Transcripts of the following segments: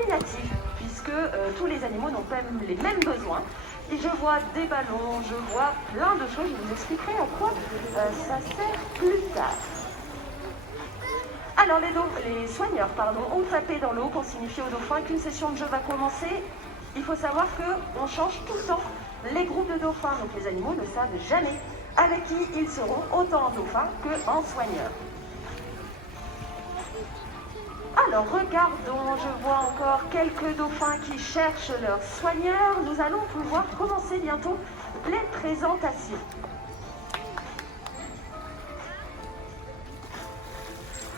combinatif, puisque tous les animaux n'ont pas les mêmes besoins. Et je vois des ballons, je vois plein de choses, je vous expliquerai à quoi ça sert plus tard. Alors les soigneurs ont tapé dans l'eau pour signifier aux dauphins qu'une session de jeu va commencer. Il faut savoir qu'on change tout le temps les groupes de dauphins, donc les animaux ne savent jamais avec qui ils seront, autant en dauphin qu'en soigneur. Alors regardons, je vois encore quelques dauphins qui cherchent leur soigneur. Nous allons pouvoir commencer bientôt les présentations.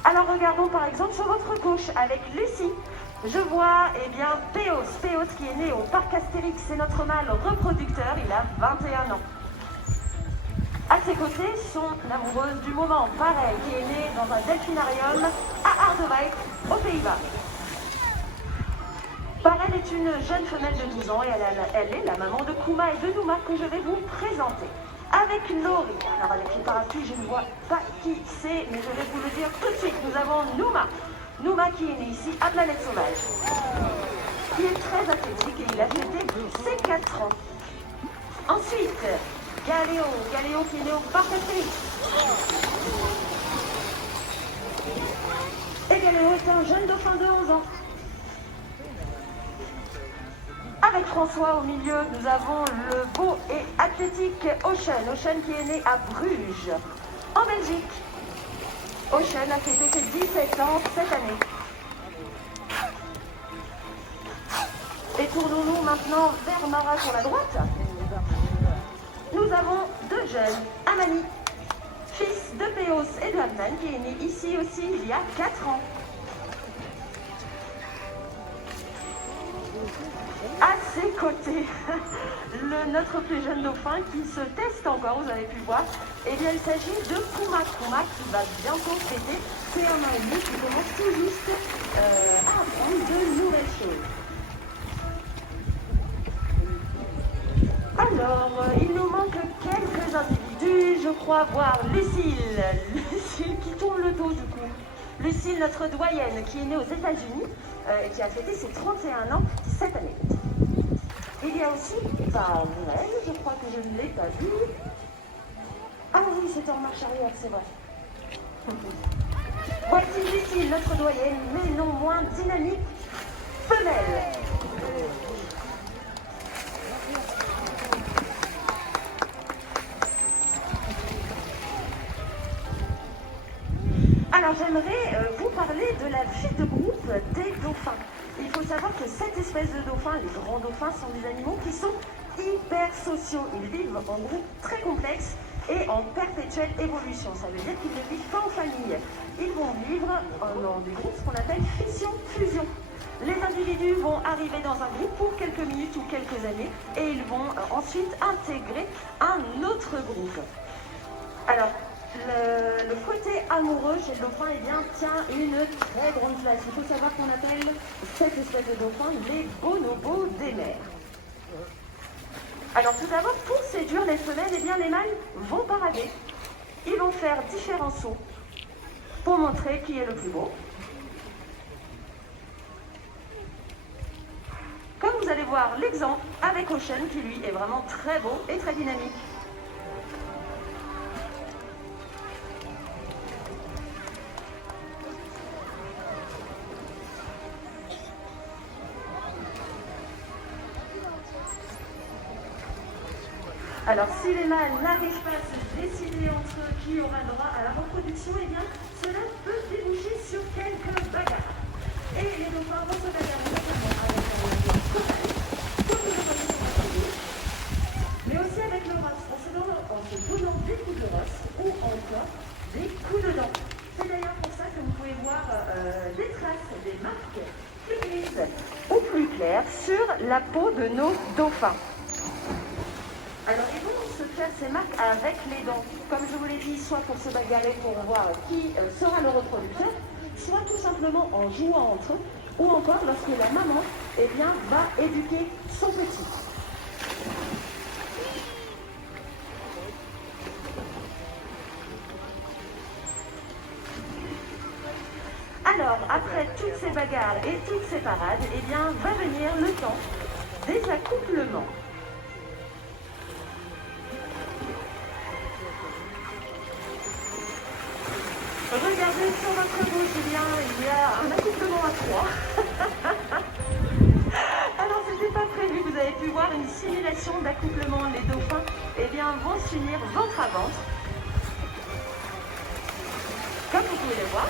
Alors regardons par exemple sur votre gauche avec Lucie. Je vois Péos qui est né au parc Astérix, c'est notre mâle reproducteur, il a 21 ans. À ses côtés, son amoureuse du moment, pareil, qui est née dans un delphinarium à Harderwijk, aux Pays-Bas. Parelle est une jeune femelle de 12 ans et elle est la maman de Kuma et de Nouma que je vais vous présenter. Avec Laurie, alors avec les parapluies, je ne vois pas qui c'est, mais je vais vous le dire tout de suite. Nous avons Nouma. Nouma qui est née ici à Planète Sauvage, qui est très athlétique et il a fêté ses 4 ans. Ensuite, Galéo qui est né au parc Astérix. Et Galéo est un jeune dauphin de 11 ans. Avec François au milieu, nous avons le beau et athlétique Ocean qui est né à Bruges, en Belgique. Ocean a fêté ses 17 ans cette année. Et tournons-nous maintenant vers Mara sur la droite. Nous avons 2 jeunes, Amani, fils de Péos et de Adnan, qui est né ici aussi il y a 4 ans. À ses côtés, notre plus jeune dauphin qui se teste encore, vous avez pu voir, eh bien il s'agit de Kuma qui va bientôt fêter ses 1 an et demi, qui commence tout juste à apprendre de nouvelles choses. Alors, il nous manque quelques individus, je crois voir Lucille qui tourne le dos du coup. Lucille, notre doyenne, qui est née aux États-Unis et qui a fêté ses 31 ans cette année. Il y a aussi Parnell, je crois que je ne l'ai pas vu. Ah oui, c'est en marche arrière, c'est vrai. Voici Lucille, notre doyenne, mais non moins dynamique, femelle. Alors j'aimerais vous parler de la vie de groupe des dauphins. Il faut savoir que cette espèce de dauphins, les grands dauphins, sont des animaux qui sont hyper sociaux. Ils vivent en groupes très complexes et en perpétuelle évolution. Ça veut dire qu'ils ne vivent pas en famille. Ils vont vivre dans des groupes, ce qu'on appelle fission-fusion. Les individus vont arriver dans un groupe pour quelques minutes ou quelques années et ils vont ensuite intégrer un autre groupe. Alors, le côté amoureux chez le dauphin tient une très grande place. Il faut savoir qu'on appelle cette espèce de dauphin les bonobos des mers. Alors tout d'abord, pour séduire les femelles, les mâles vont parader. Ils vont faire différents sauts pour montrer qui est le plus beau. Comme vous allez voir l'exemple avec Ocean qui lui est vraiment très beau et très dynamique. Alors, si les mâles n'arrivent pas à se décider entre eux qui aura droit à la reproduction, cela peut déboucher sur quelques bagarres. Et les dauphins vont se bagarrer notamment avec un mais aussi avec le rosse, en se donnant des coups de rosse ou encore des coups de dents. C'est d'ailleurs pour ça que vous pouvez voir des traces, des marques plus grises ou plus claires sur la peau de nos dauphins. Alors ils vont se faire ces marques avec les dents, comme je vous l'ai dit, soit pour se bagarrer pour voir qui sera le reproducteur, soit tout simplement en jouant entre eux, ou encore lorsque la maman va éduquer son petit. Alors, après toutes ces bagarres et toutes ces parades, eh bien, va venir le temps des accouplements. Regardez sur votre gauche, eh bien, il y a un accouplement à 3. Alors, c'était pas prévu, vous avez pu voir une simulation d'accouplement. Les dauphins, eh bien, vont s'unir ventre à ventre. Comme vous pouvez le voir.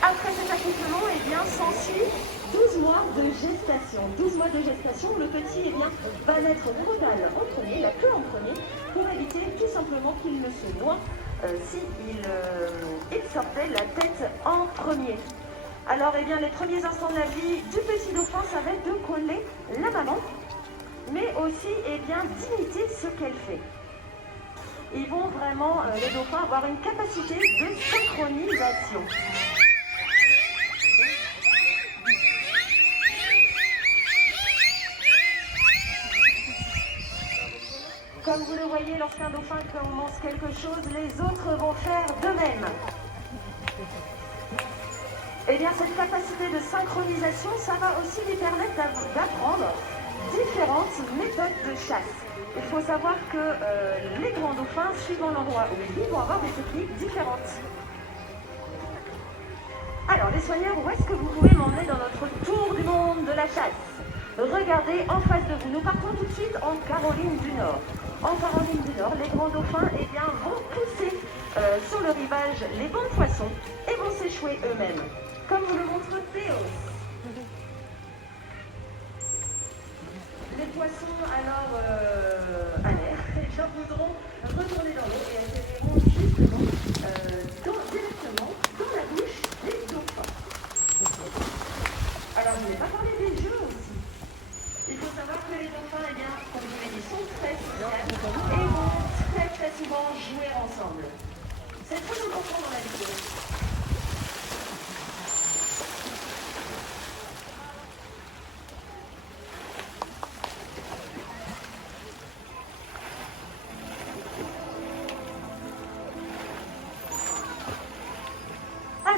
Après cet accouplement, eh bien, s'ensuit 12 mois de gestation. 12 mois de gestation, le petit, eh bien, va naître frontal en premier, la queue en premier, pour éviter tout simplement qu'il ne se noie il sortait la tête en premier. Alors, eh bien, les premiers instants de la vie du petit dauphin, ça va être de coller la maman, mais aussi, eh bien, d'imiter ce qu'elle fait. Ils vont vraiment, les dauphins, avoir une capacité de synchronisation. Comme vous le voyez, lorsqu'un dauphin commence quelque chose, les autres vont faire de même. Eh bien, cette capacité de synchronisation, ça va aussi lui permettre d'apprendre différentes méthodes de chasse. Il faut savoir que les grands dauphins, suivant l'endroit où ils vivent, vont avoir des techniques différentes. Alors, les soigneurs, où est-ce que vous pouvez m'emmener dans notre tour du monde de la chasse? Regardez en face de vous. Nous partons tout de suite en Caroline du Nord. En Caroline du Nord, les grands dauphins, eh bien, vont pousser sur le rivage les bons poissons et vont s'échouer eux-mêmes. Comme vous le montre Théo. Les poissons, alors, à l'air, eh bien, voudront retourner dans l'eau et atterriront justement directement dans la bouche des dauphins. Alors, je ne vais pas parler des jeux aussi. Il faut savoir que les dauphins, eh bien, comme je l'ai dit, sont très sociables et vont très souvent jouer ensemble. C'est très important dans la vidéo.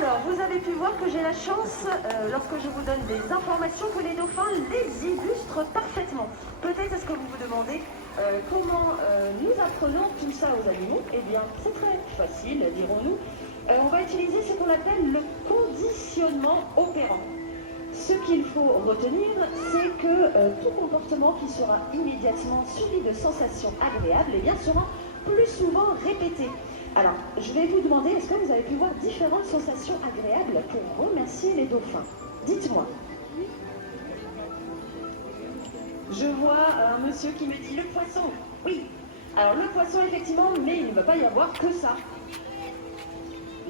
Alors, vous avez pu voir que j'ai la chance, lorsque je vous donne des informations, que les dauphins les illustrent parfaitement. Peut-être est-ce que vous vous demandez comment nous apprenons tout ça aux animaux? Eh bien, c'est très facile, dirons-nous. On va utiliser ce qu'on appelle le conditionnement opérant. Ce qu'il faut retenir, c'est que tout comportement qui sera immédiatement suivi de sensations agréables, eh bien, sera plus souvent répété. Alors, je vais vous demander, est-ce que vous avez pu voir différentes sensations agréables pour remercier les dauphins? Dites-moi. Je vois un monsieur qui me dit le poisson. Oui. Alors, le poisson, effectivement, mais il ne va pas y avoir que ça.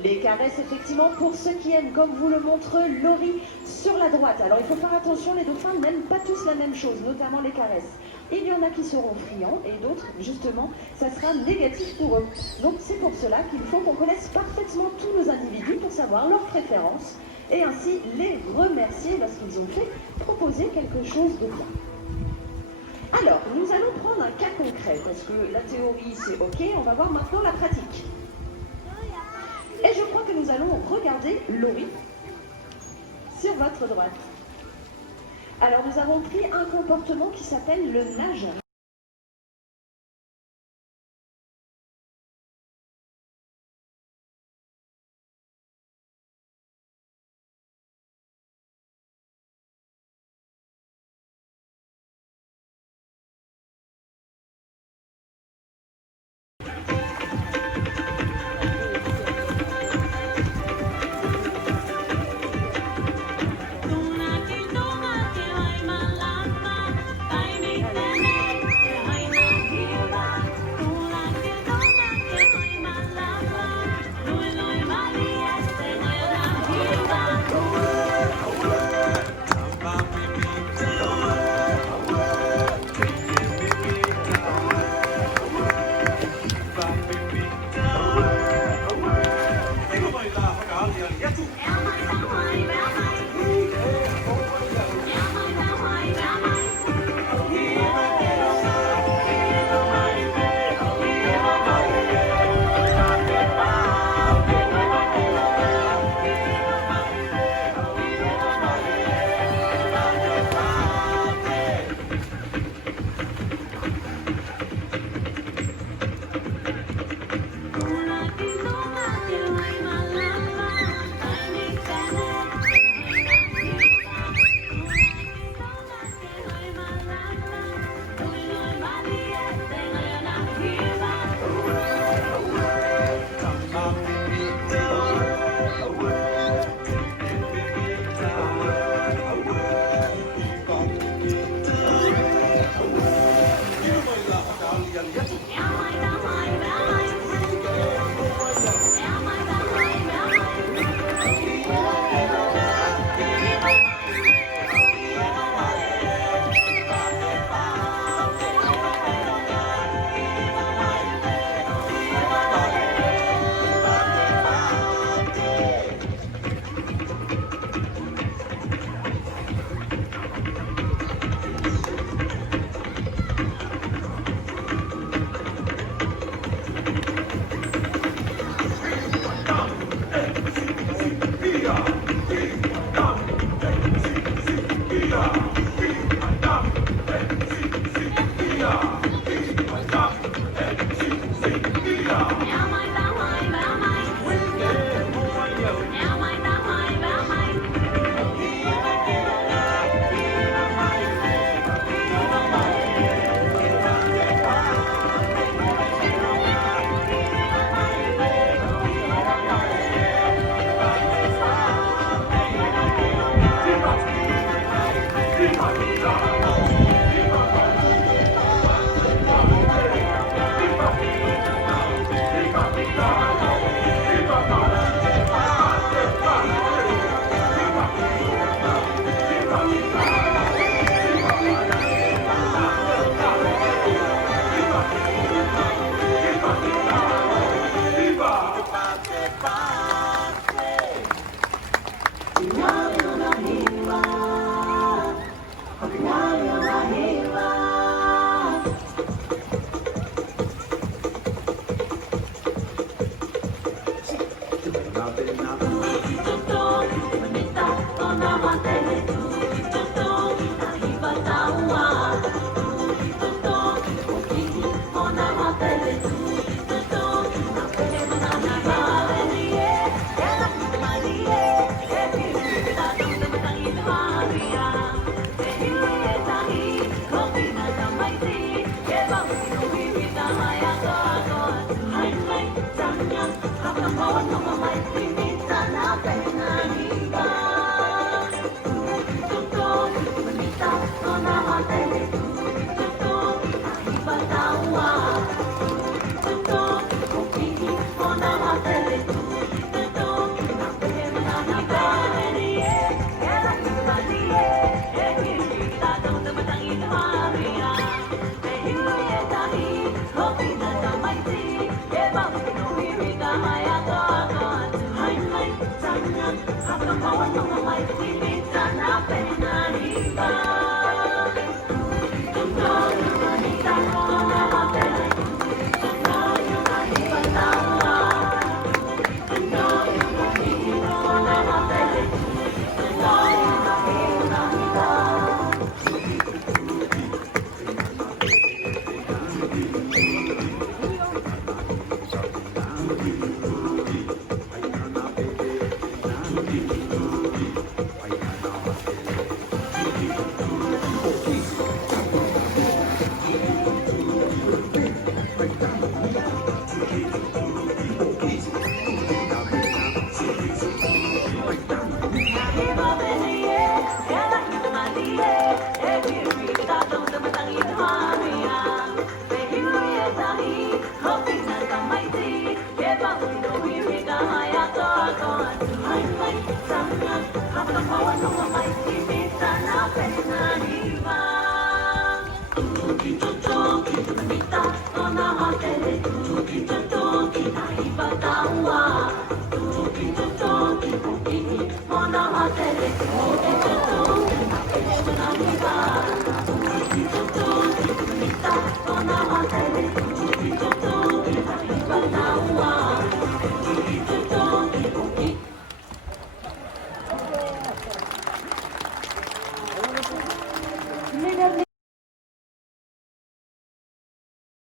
Les caresses, effectivement, pour ceux qui aiment, comme vous le montre Laurie sur la droite. Alors, il faut faire attention, les dauphins n'aiment pas tous la même chose, notamment les caresses. Il y en a qui seront friands et d'autres, justement, ça sera négatif pour eux. Donc, c'est pour cela qu'il faut qu'on connaisse parfaitement tous nos individus pour savoir leurs préférences et ainsi les remercier lorsqu'ils ont fait proposer quelque chose de bien. Alors, nous allons prendre un cas concret parce que la théorie, c'est OK. On va voir maintenant la pratique. Et je crois que nous allons regarder Laurie sur votre droite. Alors, nous avons pris un comportement qui s'appelle le nage.